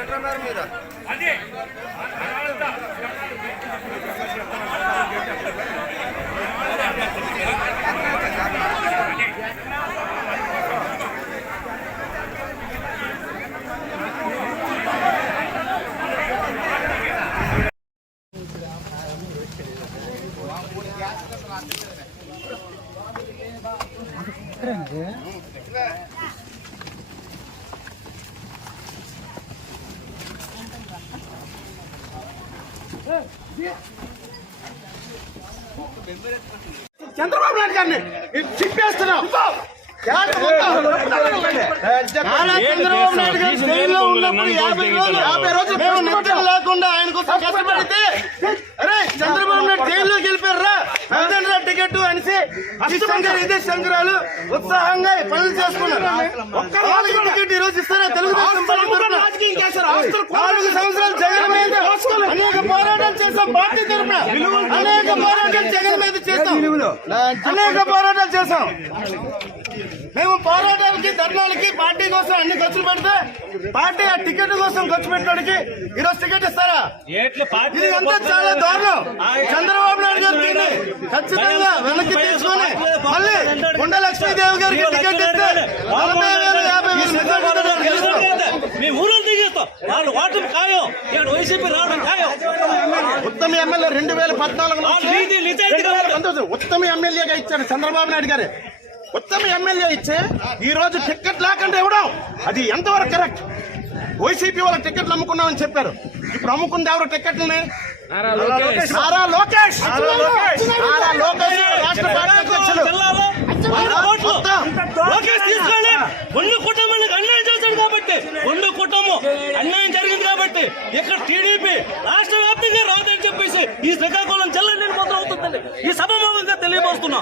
ఏంటన్నారు మీరు అదే Thank you. Chandrababu Naidu గారిని చిప్పేస్తున్నాం నారా చంద్రబాబు నాయుడు గారు జైల్లో ఉన్నప్పుడు యాభై రోజులు యాభై రోజులు మేము నిద్ర లేకుండా ఆయన కోసం కష్టపడితే అరే చంద్రబాబు నాయుడు వెళ్ళిపోయారా పెద్దరా టికెట్ అనేసి ఇష్టంగా ఇదే శంకరాలు ఉత్సాహంగా పనులు చేసుకున్నారు. వాళ్ళకి టికెట్ ఈ రోజు ఇస్తారా తెలుగుదేశం? నాలుగు సంవత్సరాలు జగన్ మీద అనేక పోరాటాలు చేశాం పార్టీ తరపున అనేక పోరాటాలు జగన్ మీద చేశాం అనేక పోరాటాలు చేశాం మేము పోరాటాలకి ధర్నాలకి పార్టీ కోసం అన్ని ఖర్చులు పెడితే పార్టీ ఆ టికెట్ కోసం ఖర్చు పెట్టడానికి ఈ రోజు టికెట్ ఇస్తారా? ఇది అంతా చాలా దారుణం. చంద్రబాబు నాయుడు గారు దీన్ని ఖచ్చితంగా వెనక్కి తీసుకొని మళ్ళీ కొండ లక్ష్మీదేవి గారికి టికెట్ ఇస్తే నలభై వేలు యాభై వేలు. మీ ఊళ్ళో దిగేస్తాం వాళ్ళు ఓటమి ఖాయం. ఇక్కడ వైసీపీ రావడం ఖాయం. ఉత్తమ ఎమ్మెల్యే రెండు వేల పద్నాలుగులో. సంతోషం. ఉత్తమ ఎమ్మెల్యేగా ఇచ్చాడు చంద్రబాబు నాయుడు గారు. ఉత్తమ ఎమ్మెల్యే ఇచ్చే ఈ రోజు టికెట్ లేకుండా ఇవ్వడం అది ఎంతవరకు కరెక్ట్? వైసీపీ వాళ్ళ టికెట్లు అమ్ముకున్నామని చెప్పారు. ఇప్పుడు అమ్ముకుంది ఎవరు టికెట్లని? నారా లోకేష్. నారా లోకేష్. రాష్ట్ర పార్టీ అధ్యక్షులు. లోకేష్ తీసుకొని రెండు కుటుంబానికి అన్యాయం చేశాడు కాబట్టి రెండు కుటుంబం అన్యాయం జరిగింది కాబట్టి ఇక్కడ టీడీపీ రాష్ట్ర వ్యాప్తంగా ఈ శ్రీకాకుళం జిల్లా నిర్మాతం అవుతుందండి ఈ సభ తెలియపరుస్తున్నా